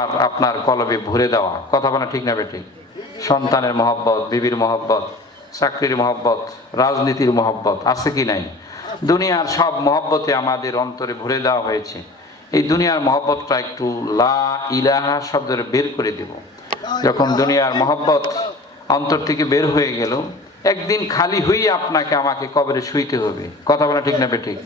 আর আপনার কলবে ভরে দেওয়া, কথা বলা ঠিক না বেঠিক? সন্তানের মহব্বত, বিবির মহব্বত, চাকরির মহব্বত, রাজনীতির মহব্বত আছে কি নাই? দুনিয়ার সব মহব্বতে আমাদের অন্তরে ভরে দেওয়া হয়েছে। এই দুনিয়ার মহব্বতটা একটু লা ইলাহা শব্দের বের করে দেব। যখন দুনিয়ার মহব্বত অন্তর থেকে বের হয়ে গেল, একদিন খালি হয়ে আপনাকে আমাকে কবরে শুইতে হবে, কথা বলা ঠিক না বেঠিক?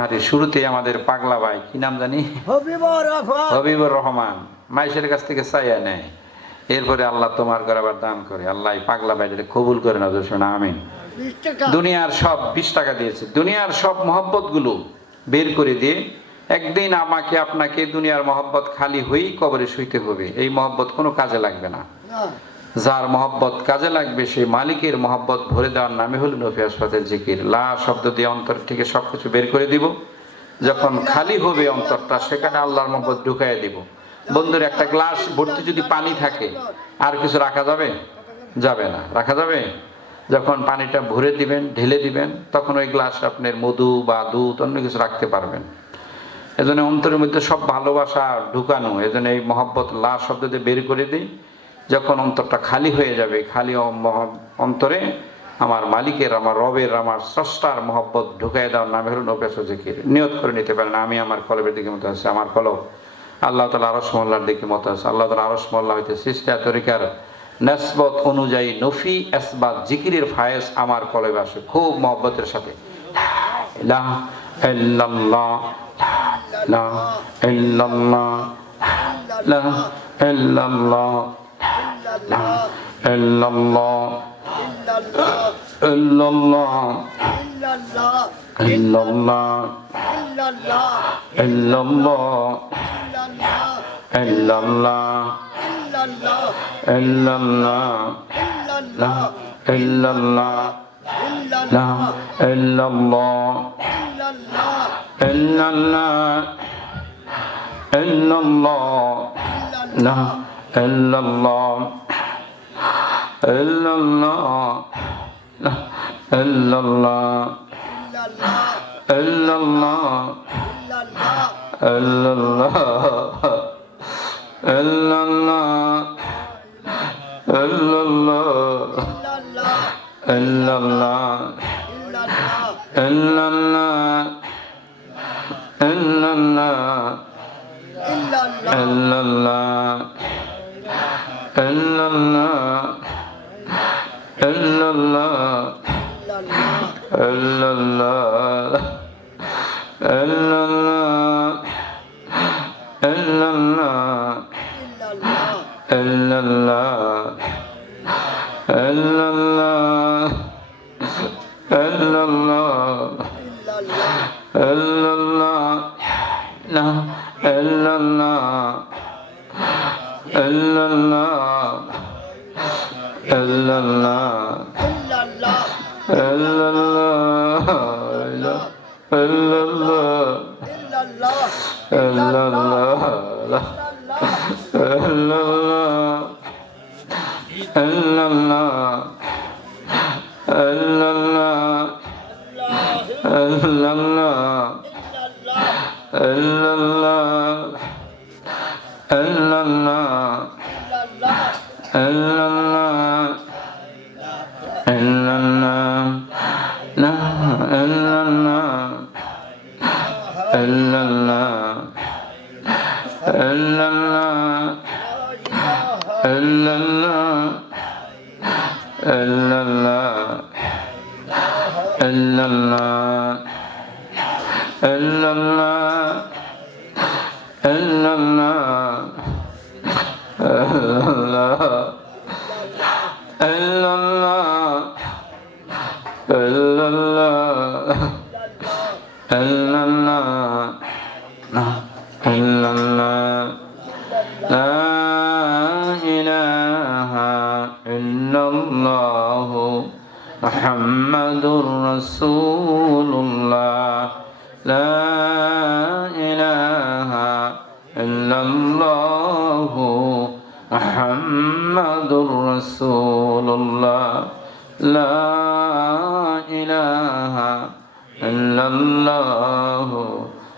আরে শুরুতে আমাদের পাগলা ভাই কি নাম জানি, হবিবুর রহমান, মাইশের কাছ থেকে চাইয়া নেয়, এরপরে আল্লাহ তোমার করে আবার দান করে। আল্লাহ পাগলা ভাইটাকে কবুল করে না, দোষ না, আমিন। দুনিয়ার সব 20 টাকা দিয়েছে, দুনিয়ার সব মহব্বত গুলো বের করে দিয়ে একদিন আমাকে আপনাকে দুনিয়ার মহব্বত খালি হয়েই কবরে শুইতে হবে। এই মহব্বত কোনো কাজে লাগবে না। যার মহব্বত কাজে লাগবে সেই মালিকের মহব্বত ভরে দেওয়ার নামে হলো নফি আসফাতের জিকির। লা শব্দ দিয়ে অন্তর থেকে সবকিছু বের করে দিব। যখন খালি হবে অন্তরটা, সেখানে আল্লাহর মহব্বত ঢুকাই দিব। বন্ধুর, একটা গ্লাস ভর্তি যদি পানি থাকে, আর কিছু রাখা যাবে? যাবে না। রাখা যাবে? যখন পানিটা ভরে দিবেন, ঢেলে দিবেন, তখন ওই গ্লাস আপনার মধু বা দুধ অন্য কিছু রাখতে পারবেন। এজন্য অন্তরের মধ্যে সব ভালোবাসা ঢুকানো, এজন্য এই মহব্বত লা শব্দ দিয়ে বের করে দিই। যখন অন্তরটা খালি হয়ে যাবে, খালি অন্তরে আমার মালিকের, আমার রবের, আমার স্রষ্টার মহব্বত ঢুকাই দেওয়ার নামে হলো নফি আসফাতের জিকির। নিয়ত করে নিতে পারেন, আমি আমার কলবের দিকে মতো আছে, আমার কলব আল্লাহ তাআলা আরশ মহল্লার দিকে মতো আছে। আল্লাহ তাআলা আরশ মহল্লা হইতে সৃষ্টি তরিকার নিসবত অনুযায়ী নফি আসবাত জিকিরের ফায়েজ আমার কলবে আসে খুব মহব্বতের সাথে। লা ইল্লাল্লাহ, লা ইল্লাল্লাহ, লা ইল্লাল্লাহ, লা ইল্লাল্লাহ, ইল্লাল্লাহ, ইল্লাল্লাহ, ইল্লাল্লাহ, ইল্লাল্লাহ, ইল্লাল্লাহ, লা ইল্লাল্লাহ, লা ইল্লাল্লাহ, ইল্লাল্লাহ, ইল্লাল্লাহ, লা ইল্লাল্লাহ, ইল্লাল্লাহ, লা ইল্লাল্লাহ, ইল্লাল্লাহ, ইল্লাল্লাহ, ইল্লাল্লাহ, ইল্লাল্লাহ, ইল্লাল্লাহ, ইল্লাল্লাহ, ইল্লাল্লাহ, ইল্লাল্লাহ, ইল্লাল্লাহ, ইল্লাল্লাহ, ইল্লাল্লাহ, ইল্লাল্লাহ, ইল্লাল্লাহ, ইল্লাল্লাহ, ইল্লাল্লাহ, ইল্লাল্লাহ, ইল্লাল্লাহ, লা ইল্লাল্লাহ, ইল্লাল্লাহ, ইল্লাল্লাহ, ইল্লাল্লাহ, ইল্লাল্লাহ, ইল্লাল্লাহ, ইল্লাল্লাহ, ইল্লাল্লাহ, ইল্লাল্লাহ, ইল্লাল্লাহ, ইল্লাল্লাহ, ইল্লাল্লাহ, ইল্লাল্লাহ, ইল্লাল্লাহ, লা ইল্লাল্লাহ, ইল্লাল্লাহ, ইল্লাল্লাহ, ইল্লাল্লাহ, ইল্লাল্লাহ, ইল্লাল্লাহ, ইল্লাল্লাহ, ইল্লাল্লাহ, ইল্লাল্লাহ, ইল্লাল্লাহ, ইল্লাল্লাহ, লা ইলাহা ইল্লাল্লাহ মুহাম্মাদুর রাসূলুল্লাহ, লা ইলাহা ইল্লাল্লাহ মুহাম্মাদুর রাসূলুল্লাহ, লা ইলাহা ইল্লাল্লাহ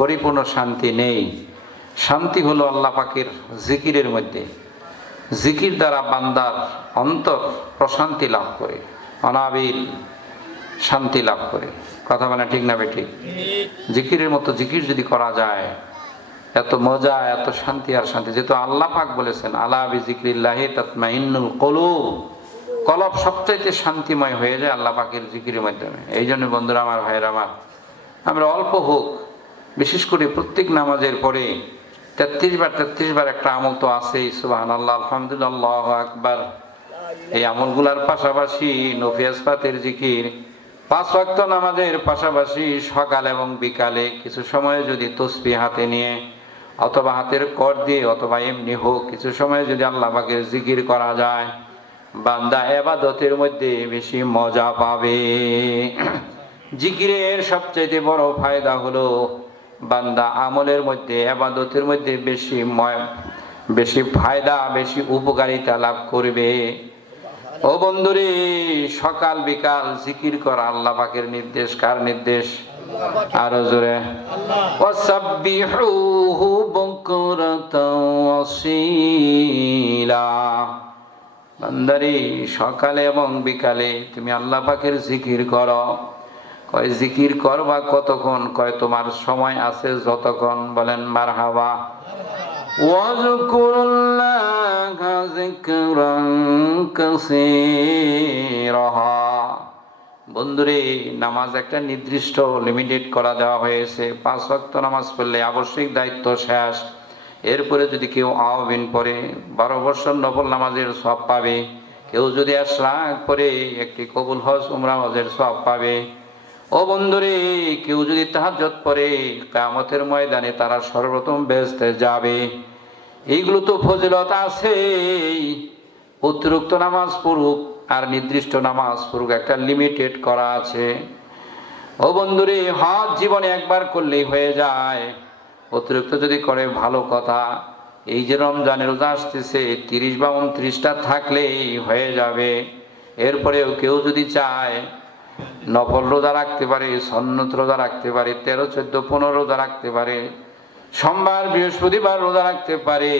পরিপূর্ণ শান্তি নেই। শান্তি হলো আল্লাহ পাকের জিকিরের মধ্যে। জিকির দ্বারা বান্দার অন্তর প্রশান্তি লাভ করে, অনাবিল শান্তি লাভ করে। কথা মানে ঠিক না বেঠিক? জিকিরের মতো জিকির যদি করা যায়, এত মজা, এত শান্তি আর শান্তি। যেহেতু আল্লাহ পাক বলেছেন আলা বিজিক্রিল্লাহি তাতমাইন্নুল কুলুব, কলব সবচাইতে শান্তিময় হয়ে যায় আল্লাহ পাকের জিকিরের মাধ্যমে। এই জন্য বন্ধুরা আমার, ভাইয়েরা আমার, আমরা অল্প হোক, বিশেষ করে প্রত্যেক নামাজের পরে 33 বার একটা আমল তো আছেই, সুবহানাল্লাহ, আলহামদুলিল্লাহ, আল্লাহু আকবার। এই আমলগুলার পাশাপাশি নফিয়াজ পাতের জিকির 5 ওয়াক্ত নামাজের পাশাপাশি সকাল এবং বিকালে কিছু সময় যদি তসবিহ হাতে নিয়ে অথবা হাতের কর দিয়ে অথবা এমনি হোক কিছু সময় যদি আল্লাহ পাকের জিকির করা যায়, বান্দা ইবাদতের মধ্যে বেশি মজা পাবে। জিকিরের সবচেয়ে বড় ফায়দা হলো বান্দা আমলের মধ্যে, ইবাদতের মধ্যে বেশি ফায়দা, বেশি উপকারিতা লাভ করবে। ও বন্ধুরে, সকাল বিকাল জিকির করা আল্লাহ পাকের নির্দেশ। কার নির্দেশ? আরো জোরে, ওয়াসাব্বিহুহু বুকরাতাও ওয়াসীলা। বান্দারে, সকালে এবং বিকালে তুমি আল্লাহ পাকের জিকির করো। কয় জিকির করবা কতক্ষণ? কয় তোমার সময় আছে যতক্ষণ। বলেন মারহাবা। ওয়াজকুরুল্লাহা যিকরান কাসীরা। বন্ধুরে, নামাজ একটা নির্দিষ্ট লিমিটেড করা দেওয়া হয়েছে। 5 ওয়াক্ত নামাজ পড়লে আবশ্যিক দায়িত্ব শেষ। এরপরে যদি কেউ আওয়াবিন পড়ে 12 বছর নফল নামাজের সওয়াব পাবে। কেউ যদি ইশরাক পড়ে একটি কবুল হজ উমরা হজের সওয়াব পাবে। ও বন্ধুরে, কেউ যদি তাহাজ্জুদ পড়ে কিয়ামতের ময়দানে তারা সর্বপ্রথম বেহেশতে যাবে। এইগুলো তো ফজিলত আছে। অতিরিক্ত নামাজ পড়ুক আর নির্দিষ্ট নামাজ পড়ুক, একটা লিমিটেড করা আছে। ও বন্ধুরে, হজ জীবনে একবার করলেই হয়ে যায়। অতিরিক্ত যদি করে ভালো কথা। এই যে রমজানের রোজা আসতেছে, 30 বা 29টা থাকলেই হয়ে যাবে। এরপরেও কেউ যদি চায় নফল রোজা রাখতে পারে, সুন্নত রোজা রাখতে পারে, 13, 14, 15 রোজা রাখতে পারে, সোমবার বৃহস্পতিবার রোজা রাখতে পারে।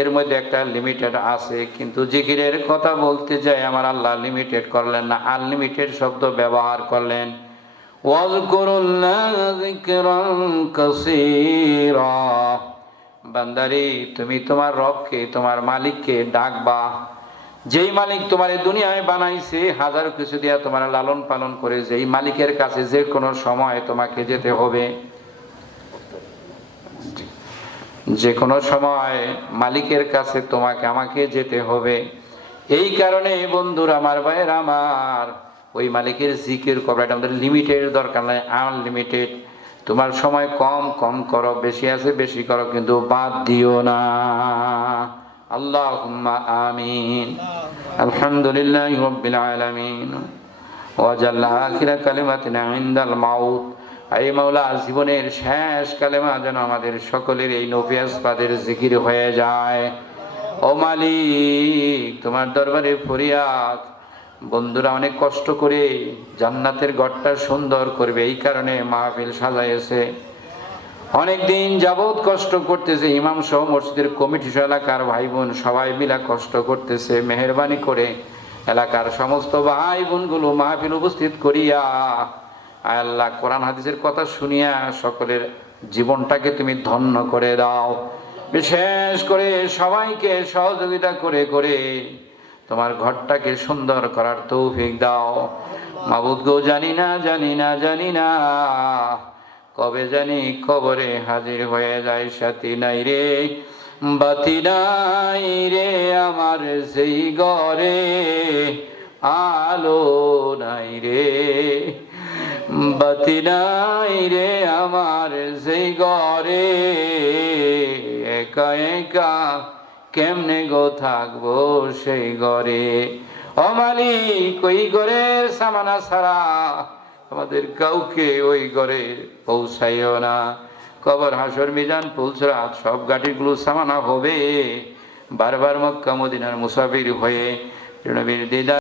এর মধ্যে একটা লিমিটেড আছে। কিন্তু জিকিরের কথা বলতে যাই আমার আল্লাহ লিমিটেড করলেন না, আনলিমিটেড শব্দ ব্যবহার করলেন। ওয়াজকুরুল্লাহা যিকরান কাসীরা। বান্দারে, তুমি তোমার রবকে, তোমার মালিককে ডাকবা। যেই মালিক তোমার এই দুনিয়ায় বানাইছে, হাজার কিছু দিয়া তোমার লালন পালন করে, যেই মালিকের কাছে যে কোনো সময় তোমাকে যেতে হবে, যে কোনো সময় মালিকের কাছে তোমাকে আমাকে যেতে হবে। এই কারণে বন্ধুরা আমার, ভাইয়েরা আমার, ওই মালিকের জিকির করবে। এটা আমাদের লিমিটেড দরকার নাই, আনলিমিটেড। তোমার সময় কম কম করো, বেশি আছে বেশি করো, কিন্তু বাদ দিও না। আল্লাহুম্মা আমিন। আলহামদুলিল্লাহি রাব্বিল আলামিন। ওয়াজাল আখিরা কালিমাতিনা ইনদাল মাউত। এই মাওলা, জীবনের শেষ কালেমা যেন আমাদের সকলের এই নফিয়াজ পাদের জিকির হয়ে যায়। ও মালিক, তোমার দরবারে ফরিয়াদ। বন্ধুরা অনেক কষ্ট করে জান্নাতের ঘরটা সুন্দর করবে, এই কারণে মাহফিল সাজাইছে। অনেকদিন যাবৎ কষ্ট করতেছে, ইমাম সহ মসজিদের কমিটি সহ এলাকার ভাই বোন সবাই মিলা কষ্ট করতেছে। মেহেরবানি করে এলাকার সমস্ত ভাই বোনগুলো মাহফিল উপস্থিত করিয়া আল্লাহ কোরআন হাদিসের কথা শুনিয়া সকলের জীবনটাকে তুমি ধন্য করে দাও। বিশেষ করে সবাইকে সহযোগিতা করে করে তোমার ঘরটাকে সুন্দর করার তৌফিক দাও। মাবুদ গো, জানি না কবে জানি কবরে হাজির হয়ে যায়। সাথী নাই রে, বাতি নাই রে আমার সেই ঘরে, আলো নাই রে, বাতি নাই রে আমার সেই ঘরে, একা একা কেমনে গো থাকবো সেই ঘরে। ও মালিক, ওই ঘরের সামানা ছাড়া আমাদের কাউকে ওই ঘরে পৌঁছাইও না। কবর, হাসর, মিজান, পুলসরাত সব গাড়িগুলো সামানা হবে। বারবার মক্কা মদিনার মুসাফির হয়ে নবীর দিদার